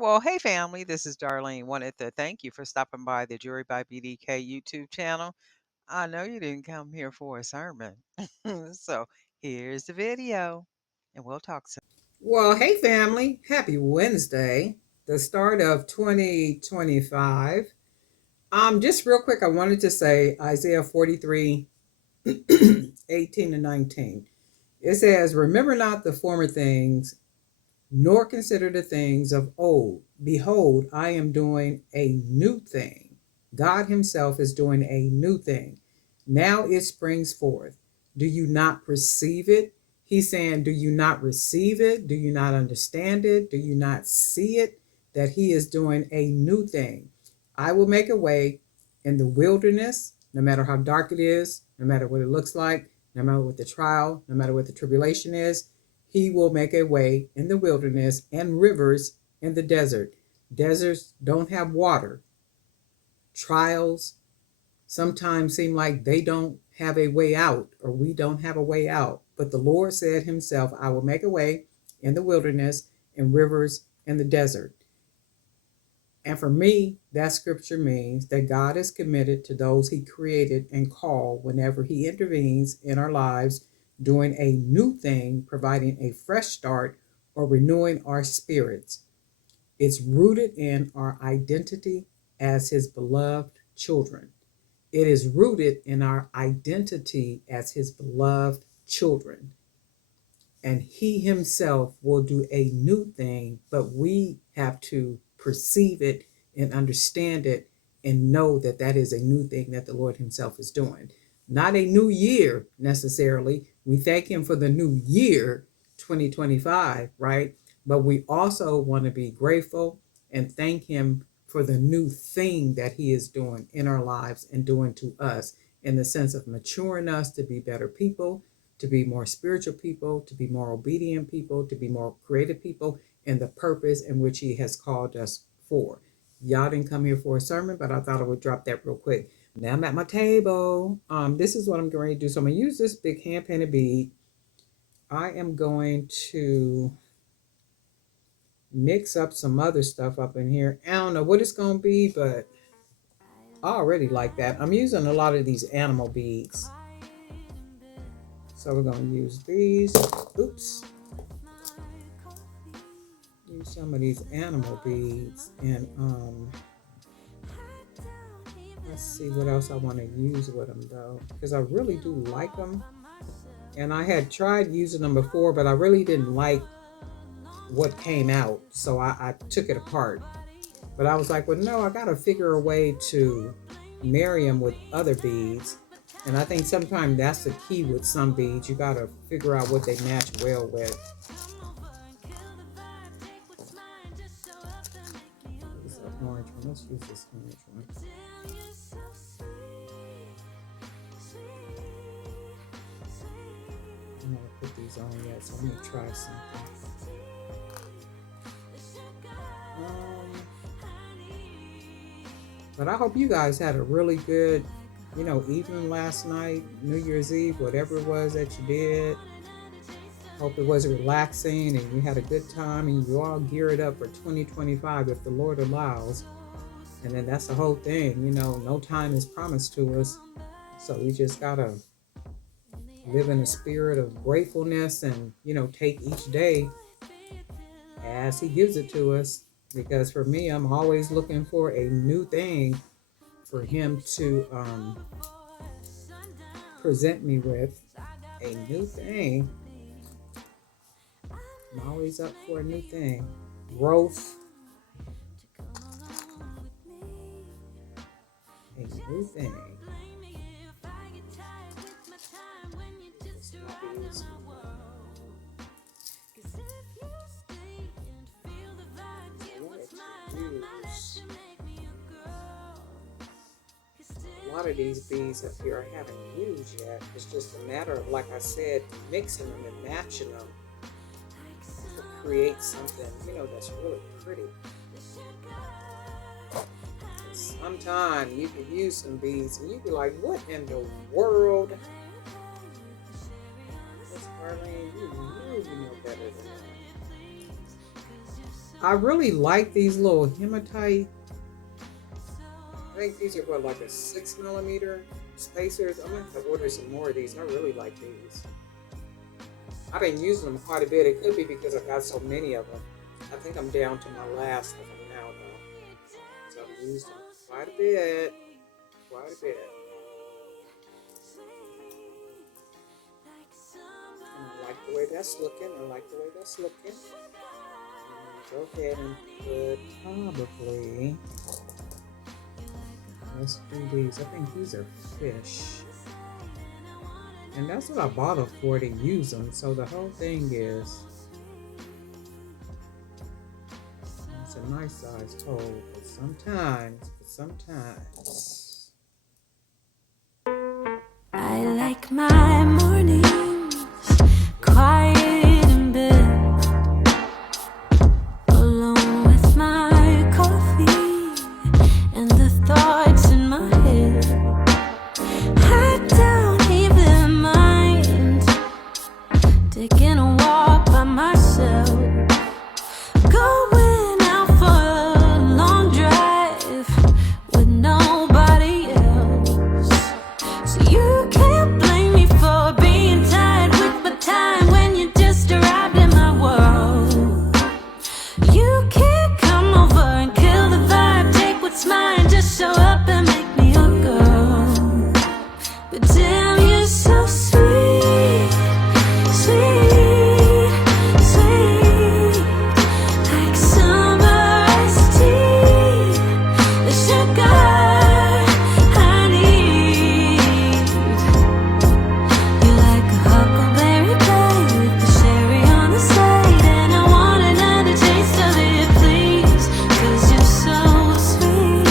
Well, hey family, this is Darlene. Wanted to thank you for stopping by the Jury by BDK YouTube channel. I know you didn't come here for a sermon. So here's the video, and we'll talk soon. Well, hey family, happy Wednesday, the start of 2025. Just real quick, I wanted to say Isaiah 43, 18 and 19. It says, "Remember not the former things, nor consider the things of old. Behold, I am doing a new thing." God Himself is doing a new thing. Now it springs forth. Do you not perceive it? He's saying, do you not receive it? Do you not understand it? Do you not see it? That He is doing a new thing. I will make a way in the wilderness, no matter how dark it is, no matter what it looks like, no matter what the trial, no matter what the tribulation is. He will make a way in the wilderness and rivers in the desert. Deserts don't have water. Trials sometimes seem like they don't have a way out, or we don't have a way out. But the Lord said Himself, I will make a way in the wilderness and rivers in the desert. And for me, that scripture means that God is committed to those He created and called whenever He intervenes in our lives, doing a new thing, providing a fresh start, or renewing our spirits. It's rooted in our identity as His beloved children. It is rooted in our identity as His beloved children. And He Himself will do a new thing, but we have to perceive it and understand it and know that that is a new thing that the Lord Himself is doing. Not a new year necessarily. We thank Him for the new year, 2025, right? But we also want to be grateful and thank Him for the new thing that He is doing in our lives and doing to us, in the sense of maturing us to be better people, to be more spiritual people, to be more obedient people, to be more creative people in the purpose in which He has called us for. Y'all didn't come here for a sermon, but I thought I would drop that real quick. Now I'm at my table. This is what I'm going to do. So I'm going to use this big hand painted bead. I am going to mix up some other stuff up in here. I don't know what it's going to be, but I already like that. I'm using a lot of these animal beads. So we're going to use these. Oops. Use some of these animal beads. And let's see what else I want to use with them though, because I really do like them. And I had tried using them before, but I really didn't like what came out. So I took it apart. But I was like, well, no, I got to figure a way to marry them with other beads. And I think sometimes that's the key with some beads. You got to figure out what they match well with. This is an orange one. Let's use this orange one. I'm going to put these on yet, so I'm going to try something. But I hope you guys had a really good, evening last night, New Year's Eve, whatever it was that you did. Hope it was relaxing and you had a good time and you all geared up for 2025 if the Lord allows. And then that's the whole thing, no time is promised to us. So we just gotta live in a spirit of gratefulness and, take each day as He gives it to us. Because for me, I'm always looking for a new thing for Him to present me with. A new thing. I'm always up for a new thing. Growth. A new thing. A lot of these beads up here I haven't used yet. It's just a matter of, like I said, mixing them and matching them to create something, that's really pretty. Sometimes you can use some beads and you'd be like, what in the world? Miss Marlene, you really know better than that. I really like these little hematite. I think these are what, like a 6 millimeter spacers. I'm gonna have to order some more of these. I really like these. I've been using them quite a bit. It could be because I've got so many of them. I think I'm down to my last of them now, though. So I've used them quite a bit. Quite a bit. And I like the way that's looking. I like the way that's looking. Go ahead and put probably, let's do these. I think these are fish. And that's what I bought them for, to use them. So the whole thing is, it's a nice size hole, but sometimes. I like my mornings quiet in bed, alone with my coffee and the thoughts in my head. I don't even mind taking a walk by myself, going out for a long drive with nobody else. So you can't blame me for being tired with my time when you just arrived in my world. You can't come over and kill the vibe, take what's mine, just show up and make me your girl. But damn, you're so sweet, sweet, sweet, like summer iced tea, the sugar I need. You're like a huckleberry pie with the sherry on the side, and I want another taste of it, please, 'cause you're so sweet,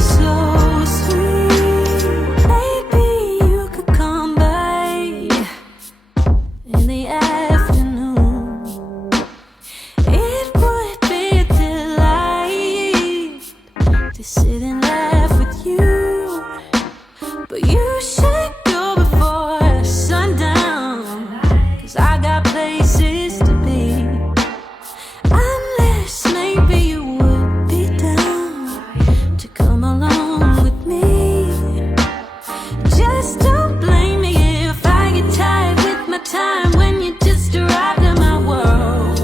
so sweet. Maybe you could come by in the afternoon. It would be a delight to sit and laugh with you. But you should go before sundown, 'cause I got places to be. Unless maybe you would be down to come along with me. Just don't blame me if I get tired with my time when you just arrived in my world.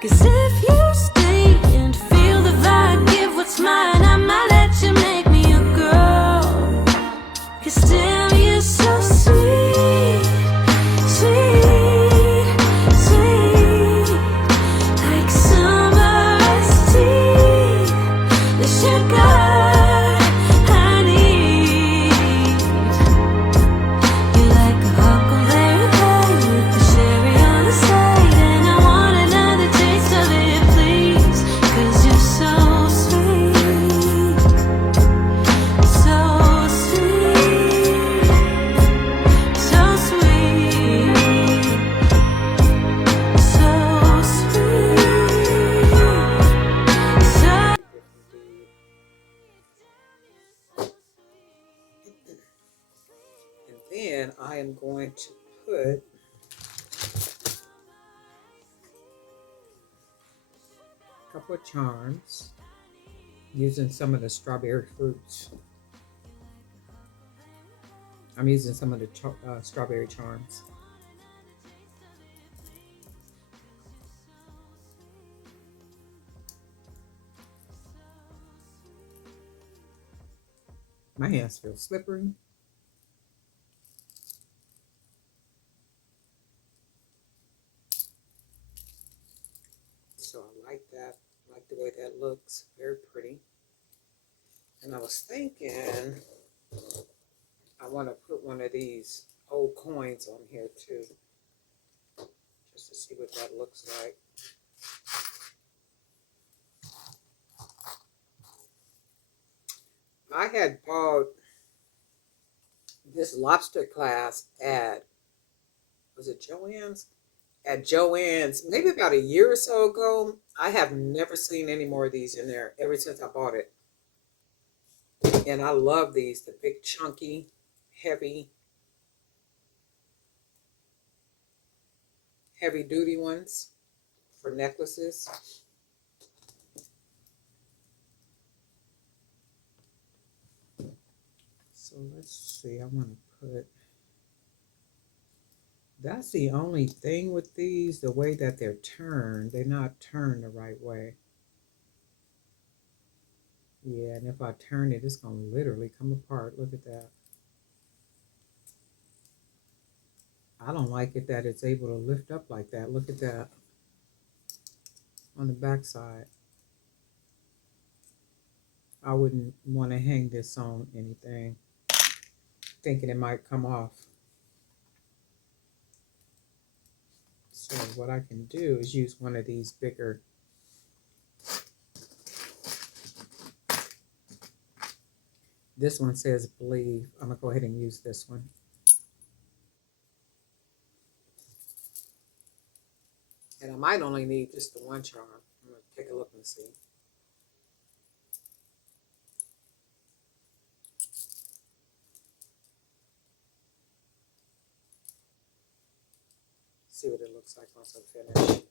'Cause if you stay and feel the vibe, give what's mine, I might let you make me a girl. 'Cause damn, you're so sweet, sweet, sweet, like summer iced tea, the sugar I need. You're like a huckleberry pie with the sherry on the side, and I want another taste of it, please, 'cause you're so sweet, so sweet, so sweet, so sweet, so. And then I am going to put a couple of charms using some of the strawberry fruits. I'm using some of the strawberry charms. My hands feel slippery. So I like that. I like the way that looks. Very pretty. And I was thinking I want to put one of these old coins on here too, just to see what that looks like. I had bought this lobster class at, was it Joann's? At Joann's, maybe about a year or so ago. I have never seen any more of these in there ever since I bought it. And I love these, the big chunky, heavy duty ones. for necklaces. So let's see, I want to put, that's the only thing with these, the way that they're turned. They're not turned the right way. Yeah, and if I turn it, it's going to literally come apart. Look at that. I don't like it that it's able to lift up like that. Look at that on the back side. I wouldn't want to hang this on anything, thinking it might come off. So what I can do is use one of these bigger, this one says believe. I'm going to go ahead and use this one. And I might only need just the one charm. I'm going to take a look and see. See what it looks like once I'm finished.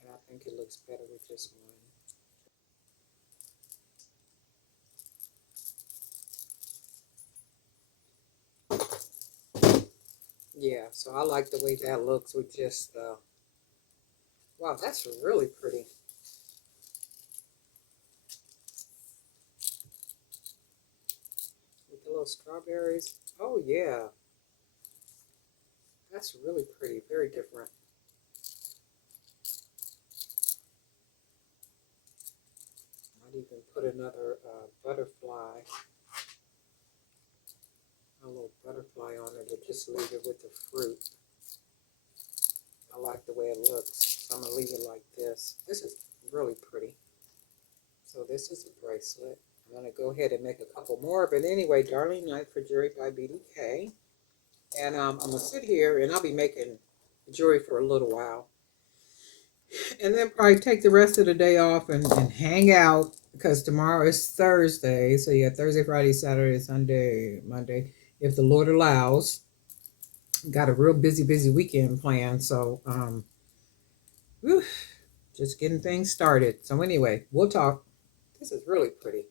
And I think it looks better with just one. Yeah, so I like the way that looks with just, wow, that's really pretty. With the little strawberries. Oh, yeah. That's really pretty, very different. Might even put another butterfly, a little butterfly on it, or just leave it with the fruit. I like the way it looks, so I'm going to leave it like this. This is really pretty. So this is a bracelet. I'm going to go ahead and make a couple more, but anyway, Darling Night for Jewelry by BDK. And I'm going to sit here, and I'll be making jewelry for a little while. And then probably take the rest of the day off and hang out, because tomorrow is Thursday. So you got Thursday, Friday, Saturday, Sunday, Monday, if the Lord allows. Got a real busy weekend planned. So whew, just getting things started. So anyway, we'll talk. This is really pretty.